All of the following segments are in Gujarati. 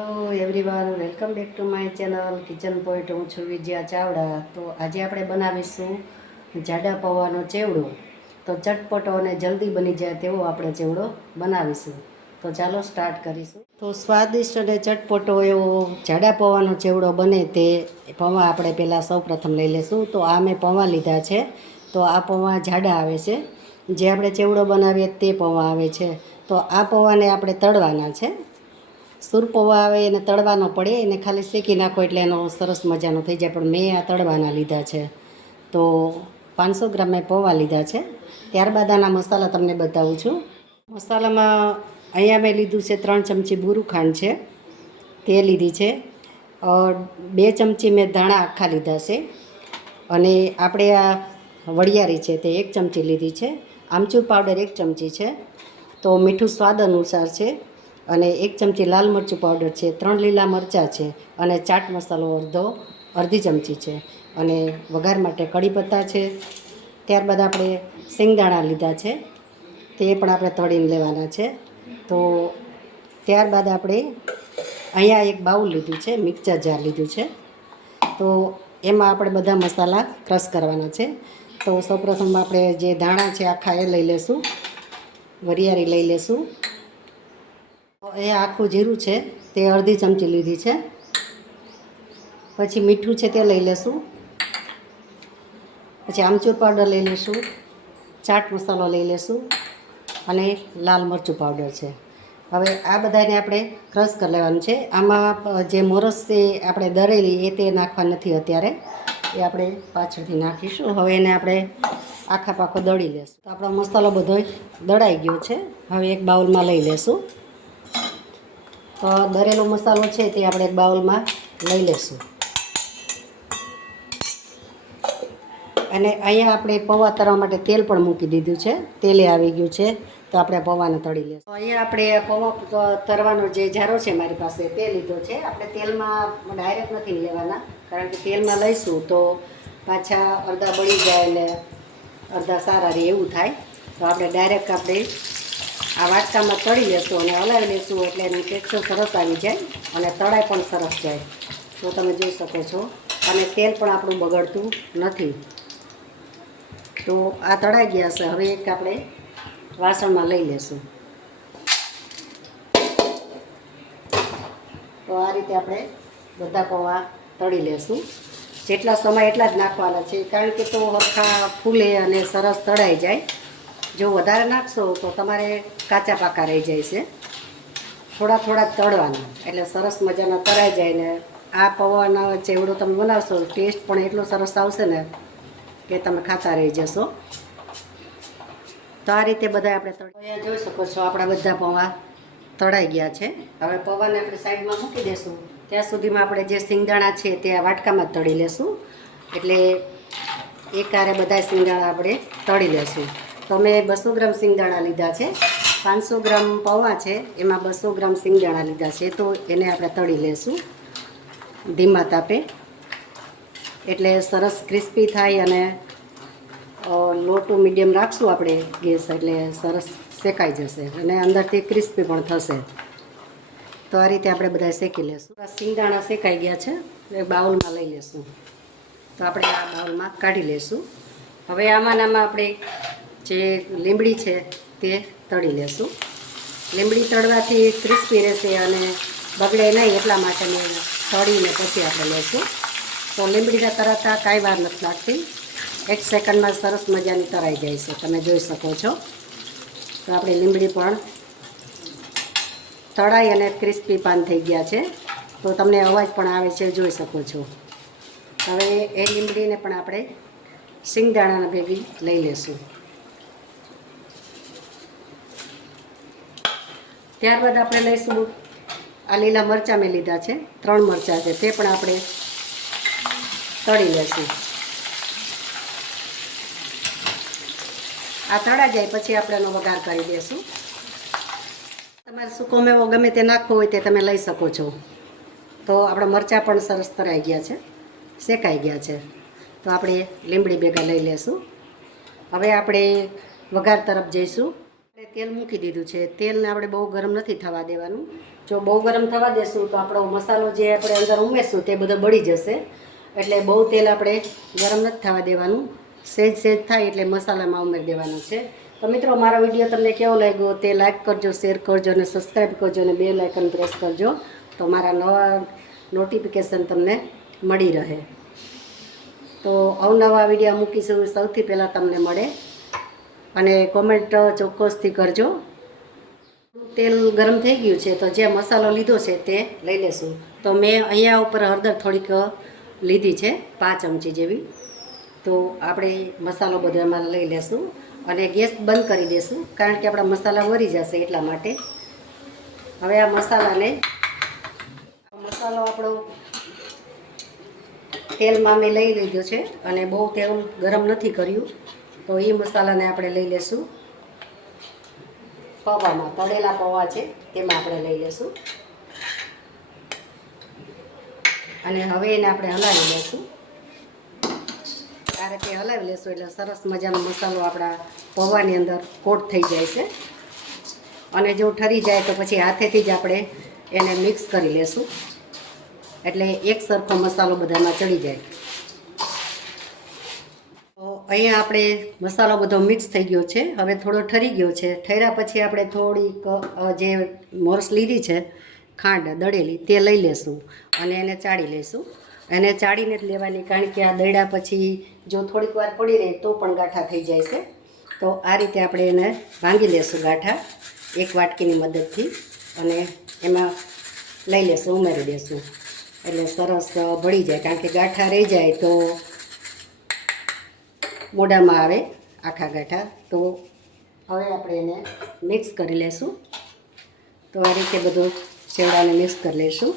Hello everyone welcome back to my channel kitchen point હું છું વિજયા ચાવડા. તો આજે આપણે બનાવીશું જાડા પૌવાનો ચેવડો. તો ચટપટો અને જલ્દી બની જાય તેવો આપણે ચેવડો બનાવીશું. તો ચાલો સ્ટાર્ટ કરીશું. તો સ્વાદિષ્ટ અને ચટપટો એવો જાડા પૌવાનો ચેવડો બને તે પૌવા આપણે પહેલાં સૌપ્રથમ લઈ લઈશું તો આ મેં પૌવા લીધા છે. તો આ પૌવા જાડા આવે છે. જે આપણે ચેવડો બનાવીએ તે પૌવા આવે છે. તો આ પૌવાને આપણે તળવાના છે. સુર પૌવા આવે એને તળવાનો પડે, એને ખાલી શેકી નાખો એટલે એનો સરસ મજાનો થઈ જાય. પણ મેં આ તળવાના લીધા છે. તો પાંચસો ગ્રામ મેં પૌવા લીધા છે. ત્યારબાદ આના મસાલા તમને બતાવું છું. મસાલામાં અહીંયા મેં લીધું છે ત્રણ ચમચી બુરું ખાંડ છે. તે લીધી છે. બે ચમચી મેં ધાણા આખા લીધા છે. અને આપણે આ વડિયારી છે તે એક ચમચી લીધી છે. આમચૂર પાવડર એક ચમચી છે. તો મીઠું સ્વાદ અનુસાર છે. અને એક ચમચી લાલ મરચું પાવડર છે, ત્રણ લીલા મરચાં છે અને ચાટ મસાલો અડધો, અડધી ચમચી છે. અને વઘાર માટે કડી પત્તા છે. ત્યારબાદ આપણે શેંગદાણા લીધા છે. તે પણ આપણે તળીને લેવાના છે. તો ત્યારબાદ આપણે અહીંયા એક બાઉલ લીધું છે, મિક્સર જાર લીધું છે. તો એમાં આપણે બધા મસાલા ક્રશ કરવાના છે. તો સૌપ્રથમ આપણે જે દાણા છે આખા એ લઈ લેશું. વરિયાળી લઈ તો એ આખું જીરું છે, તે અડધી ચમચી લીધી છે. પછી મીઠું છે તે લઈ લેશું. પછી આમચૂર પાવડર લઈ લેશું, ચાટ મસાલો લઈ લેશું અને લાલ મરચું પાવડર છે. હવે આ બધાને આપણે ક્રશ કરી લેવાનું છે. આમાં જે મોરસ છે આપણે દરેલી એ તે નાખવા નથી અત્યારે. એ આપણે પાછળથી નાખીશું. હવે એને આપણે આખા પાખો દળી લેશું. તો આપણો મસાલો બધો દળાઈ ગયો છે. હવે એક બાઉલમાં લઈ લેશું. દરેલો મસાલો છે તે આપણે બાઉલમાં લઈ લેશું. અને અહીંયા આપણે પૌવા તરવા માટે તેલ પણ મૂકી દીધું છે. તેલે આવી ગયું છે, તો આપણે પૌવાને તળી લઈશું અહીંયા આપણે પૌવા તરવાનો જે જારો છે મારી પાસે, તે લીધો છે. આપણે તેલમાં ડાયરેક્ટ નથી લેવાના, કારણ કે તેલમાં લઈશું તો પાછા અડધા બળી જાય ને અડધા સારા રહે એવું થાય. તો આપણે ડાયરેક્ટ આપણે આ વાટકામાં તળી લેશું અને હલાવી લેશું એટલે એની ટેક્સચર સરસ આવી જાય અને તળાઈ પણ સરસ જાય. તો તમે જોઈ શકો છો. અને તેલ પણ આપણું બગડતું નથી. તો આ તળાઈ ગયા છે. હવે એક આપણે વાસણમાં લઈ લેશું. તો આ રીતે આપણે બધા પૌવા તળી લેશું. જેટલા સમય એટલા જ નાખવાના છે. કારણ કે તો હરખા ફૂલે અને સરસ તળાઈ જાય. જો વધારે નાખશો તો તમારે કાચા પાકા રહી જાય છે. થોડા થોડા તળવાના, એટલે સરસ મજાના તળાઈ જાય ને આ પૌવાના ચેવડો તમે બનાવશો, ટેસ્ટ પણ એટલો સરસ આવશે ને કે તમે ખાતા રહી જશો. તો આ રીતે બધા આપણે તળાઈ જોઈ શકો છો આપણા બધા પૌવા તળાઈ ગયા છે. હવે પૌવાને આપણે સાઈડમાં મૂકી દેશું. ત્યાં સુધીમાં આપણે જે સિંગદાણા છે તે આ વાટકામાં તળી લેશું. એટલે એકારે બધા સિંગદાણા આપણે તળી લેશું. તો મેં બસો ગ્રામ સિંગદાણા લીધા છે. પાંચસો ગ્રામ પૌવા છે. એમાં બસો ગ્રામ સિંગદાણા લીધા છે. તો એને આપણે તળી લેશું. ધીમા તાપે. એટલે સરસ ક્રિસ્પી થાય અને લોટું મીડિયમ રાખશું આપણે ગેસ એટલે સરસ શેકાઈ જશે અને અંદરથી ક્રિસ્પી પણ થશે. તો આ રીતે આપણે બધા શેકી લેશું. સિંગદાણા શેકાઈ ગયા છે. એ બાઉલમાં લઈ લેશું. તો આપણે આ બાઉલમાં કાઢી લેશું. હવે આમાં આપણે જે લીમડી છે તે તળી લેશું. લીમડી તળવાથી ક્રિસ્પી રહેશે અને બગડે નહીં એટલા માટે મેં તળીને પછી આપણે લેશું. તો લીમડીને તરત કાંઈ વાર નથી લાગતી. એક સેકન્ડમાં સરસ મજાની તરાઈ જાય છે. તમે જોઈ શકો છો. તો આપણે લીમડી પણ તળાઈ અને ક્રિસ્પી પાન થઈ ગયા છે. તો તમને અવાજ પણ આવે છે, જોઈ શકો છો. હવે એ લીમડીને પણ આપણે સિંગદાણાના ભેગી લઈ લેશું. ત્યારબાદ આપણે લઈશું આ લીલા મરચાં મેં લીધા છે, ત્રણ મરચાં છે, તે પણ આપણે તળી લઈશું આ તળા જાય પછી આપણે એનો વઘાર કરી દઈશું તમારે સૂકો મેવો ગમે તે નાખવો હોય તે તમે લઈ શકો છો. તો આપણા મરચાં પણ સરસ તરાઈ ગયા છે, શેકાઈ ગયા છે. તો આપણે લીમડી ભેગા લઈ લેશું. હવે આપણે વઘાર તરફ જઈશું. તેલ મૂકી દીધું છે. તેલને આપણે બહુ ગરમ નથી થવા દેવાનું. જો બહુ ગરમ થવા દેશું તો આપણો મસાલો જે આપણે અંદર ઉમેરશું તે બધો બળી જશે. એટલે બહુ તેલ આપણે ગરમ નથી થવા દેવાનું. સહેજ સહેજ થાય એટલે મસાલામાં ઉમેરી દેવાનું છે. તો મિત્રો, મારો વીડિયો તમને કેવો લાગ્યો તે લાઇક કરજો, શેર કરજો અને સબસ્ક્રાઈબ કરજો અને બે લાઇકન પ્રેસ કરજો. તો મારા નવા નોટિફિકેશન તમને મળી રહે. તો અવનવા વીડિયો મૂકીશું. સૌથી પહેલાં તમને મળે અને કોમેન્ટ ચોક્કસથી કરજો. તેલ ગરમ થઈ ગયું છે, તો જે મસાલો લીધો છે તે લઈ લેશું. તો મેં અહીંયા ઉપર હળદર થોડીક લીધી છે, પાંચ ચમચી જેવી. તો આપણે મસાલો બધો એમાં લઈ લેશું અને ગેસ બંધ કરી દેશું, કારણ કે આપણા મસાલા વરી જશે એટલા માટે. હવે આ મસાલાને મસાલો આપણો તેલમાં મેં લઈ લીધો છે અને બહુ તેલ ગરમ નથી કર્યું. તો એ મસાલાને આપણે લઈ લેશું. પૌવામાં તળેલા પૌવા છે, તેમાં આપણે લઈ લેશું. અને હવે એને આપણે હલાવી લેશું. આ રીતે હલાવી લેશું એટલે સરસ મજાનો મસાલો આપણા પૌવાની અંદર કોટ થઈ જાય છે. અને જો ઠરી જાય તો પછી હાથેથી જ આપણે એને મિક્સ કરી લેશું. એટલે એક સરખો મસાલો બધામાં ચડી જાય. અહીંયા આપણે મસાલો બધો મિક્સ થઈ ગયો છે. હવે થોડો ઠરી ગયો છે. ઠર્યા પછી આપણે થોડીક જે મોરસ લીધી છે, ખાંડ, દળેલી, તે લઈ લેશું અને એને ચાળી લઈશું એને ચાળીને જ લેવાની, કારણ કે આ દળ્યા પછી જો થોડીક વાર પડી રહે તો પણ ગાંઠા થઈ જાય છે. તો આ રીતે આપણે એને ભાંગી લેશું ગાંઠા, એક વાટકીની મદદથી અને એમાં લઈ લેશું, ઉમેરી દેશું. એટલે સરસ ભળી જાય. કારણ કે ગાંઠા રહી જાય તો મોઢામાં આવે, આખા ગાંઠા. તો હવે આપણે એને મિક્સ કરી લેશું. તો આ રીતે બધું શેવડાને મિક્સ કરી લઈશું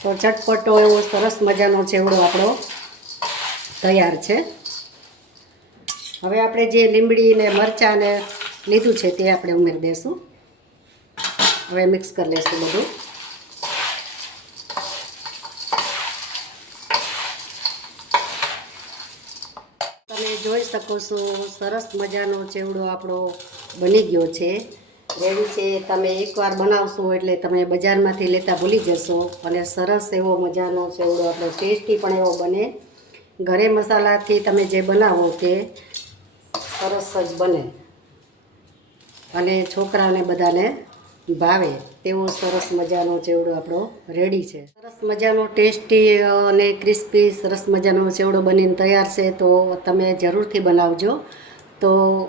તો ચટપટો એવો સરસ મજાનો ચેવડો આપણો તૈયાર છે. હવે આપણે જે લીમડી ને મરચાં ને લીધું છે તે આપણે ઉમેરી દઈશું હવે મિક્સ કરી લઈશું બધું. જોઈ શકો છો, સરસ મજાનો ચેવડો આપણો બની ગયો છે. રેડી છે તમે એકવાર બનાવશો એટલે તમે બજારમાંથી લેતા ભૂલી જશો અને સરસ એવો મજાનો ચેવડો આપણો ટેસ્ટી પણ એવો બને. ઘરે મસાલાથી તમે જે બનાવો તે સરસ જ બને. અને છોકરાને બધાને ભાવે તેવો સરસ મજાનો ચેવડો આપણો રેડી છે. સરસ મજાનો ટેસ્ટી અને ક્રિસ્પી સરસ મજાનો ચેવડો બનીને તૈયાર છે તો તમે જરૂરથી બનાવજો. તો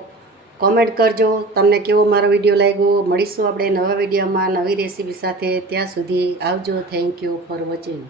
કોમેન્ટ કરજો, તમને કેવો મારો વીડિયો લાગ્યો? મળીશું આપણે નવા વિડીયોમાં નવી રેસીપી સાથે. ત્યાં સુધી આવજો. Thank you for watching.